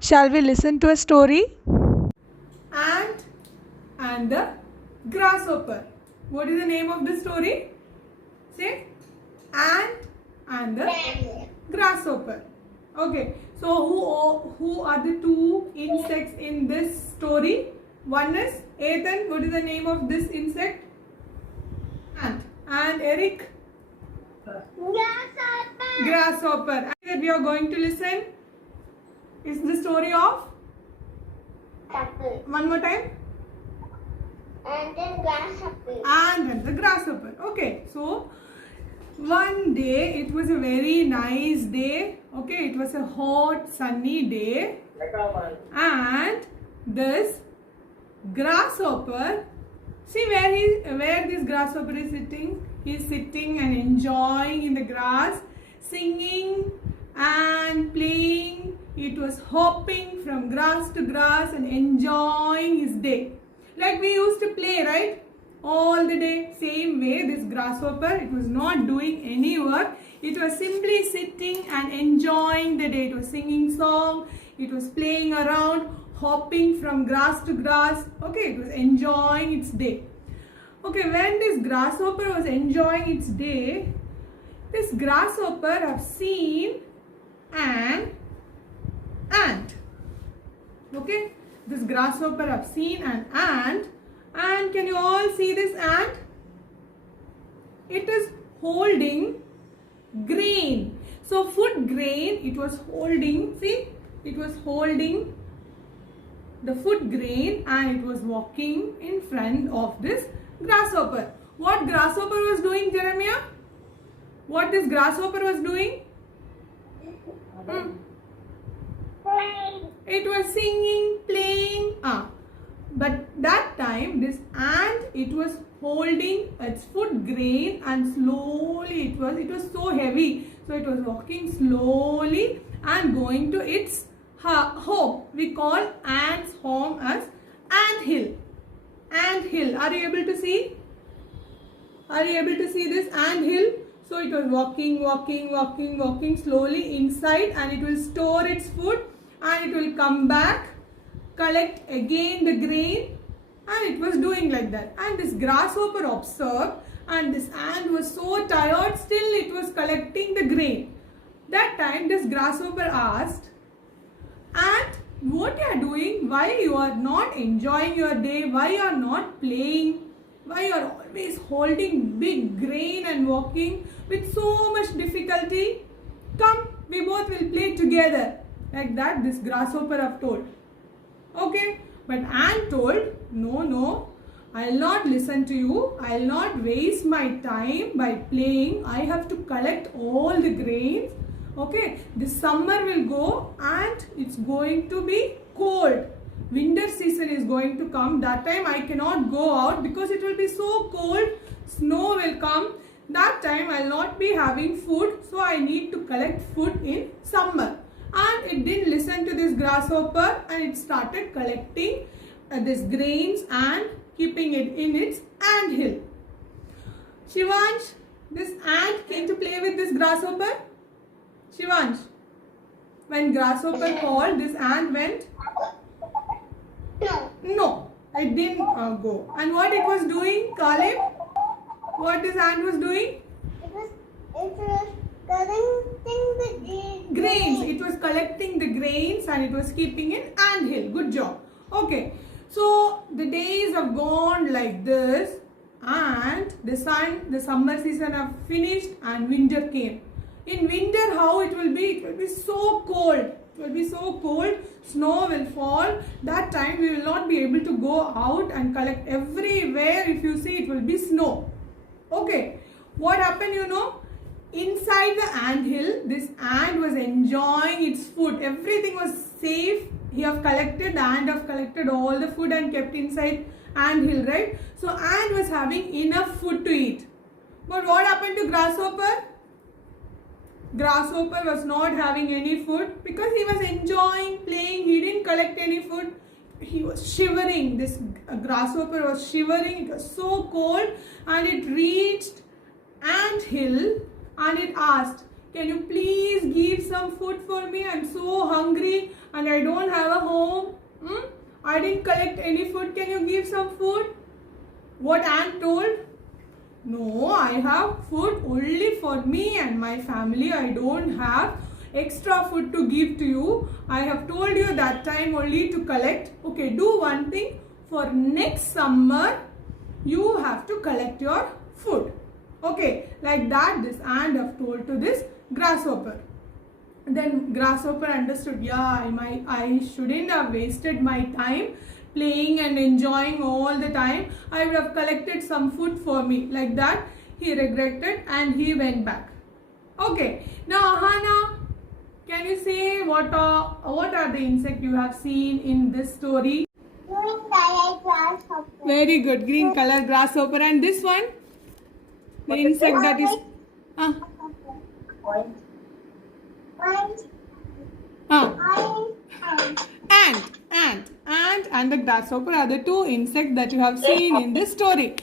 Shall we listen to a story? Ant and the grasshopper. What is the name of the story? Say ant and the grasshopper. Okay, so who are the two insects in this story? One is Ethan. What is the name of this insect? Ant. And Eric? Grasshopper. And we are going to listen is the story of one more time. And then grasshopper. And then the grasshopper. Okay, so one day it was a very nice day. Okay, it was a hot sunny day, and this grasshopper, see where this grasshopper is sitting. He is sitting and enjoying in the grass, singing and playing. It was hopping from grass to grass and enjoying his day. Like we used to play, right? All the day. Same way, this grasshopper, it was not doing any work. It was simply sitting and enjoying the day. It was singing song. It was playing around, hopping from grass to grass. Okay, it was enjoying its day. Okay, when this grasshopper was enjoying its day, this grasshopper have seen an ant. Okay, this grasshopper have seen an ant, and can you all see this ant? It is holding grain. So food grain it was holding. See, it was holding the food grain and it was walking in front of this grasshopper. What grasshopper was doing, Jeremiah? What this grasshopper was doing? It was singing, playing. But that time this ant, it was holding its food grain and slowly it was so heavy. So it was walking slowly and going to its home. We call ant's home as ant hill. Ant hill. Are you able to see? Are you able to see this ant hill? So it was walking slowly inside, and it will store its food and it will come back, collect again the grain, and it was doing like that. And this grasshopper observed, and this ant was so tired, still it was collecting the grain. That time this grasshopper asked, "Ant, what you are doing? Why you are not enjoying your day? Why you are not playing? Why you are always holding big grain and walking with so much difficulty? Come, we both will play together." Like that this grasshopper have told. Okay, but ant told, no, I'll not listen to you. I'll not waste my time by playing. I have to collect all the grains. Okay, this summer will go and it's going to be cold. Winter season is going to come. That time I cannot go out because it will be so cold. Snow will come. That time I'll not be having food. So I need to collect food in summer. And it didn't listen to this grasshopper and it started collecting this grains and keeping it in its ant hill. Shivansh, this ant came to play with this grasshopper. Shivansh, when grasshopper called, this ant went? No, it didn't go. And what it was doing, Caleb? What this ant was doing? It was collecting the Grains. It was collecting the grains and it was keeping in ant hill. Good job. Okay. So the days have gone like this, and the summer season have finished and winter came. In winter, how it will be? It will be so cold. It will be so cold. Snow will fall. That time we will not be able to go out and collect everywhere. If you see, it will be snow. Okay. What happened, you know? Inside the ant hill, this ant was enjoying its food. Everything was safe. The ant have collected all the food and kept inside ant hill, right? So ant was having enough food to eat. But what happened to grasshopper? Grasshopper was not having any food because he was enjoying playing. He didn't collect any food. He was shivering. This grasshopper was shivering. It was so cold, and it reached ant hill and it asked, "Can you please give some food for me? I'm so hungry and I don't have a home. I didn't collect any food. Can you give some food? What ant told? No, I have food only for me and my family. I don't have extra food to give to you. I have told you that time only to collect. Okay, do one thing. For next summer, you have to collect your food. Okay, like that this ant have told to this grasshopper. Then grasshopper understood, yeah, I shouldn't have wasted my time playing and enjoying all the time. I would have collected some food for me. Like that he regretted and he went back. Okay, now Ahana, can you say what are the insects you have seen in this story? Green color grasshopper. Very good, green color grasshopper. And this one, the insect that is Orange. ant and the grasshopper are the two insects that you have seen in this story.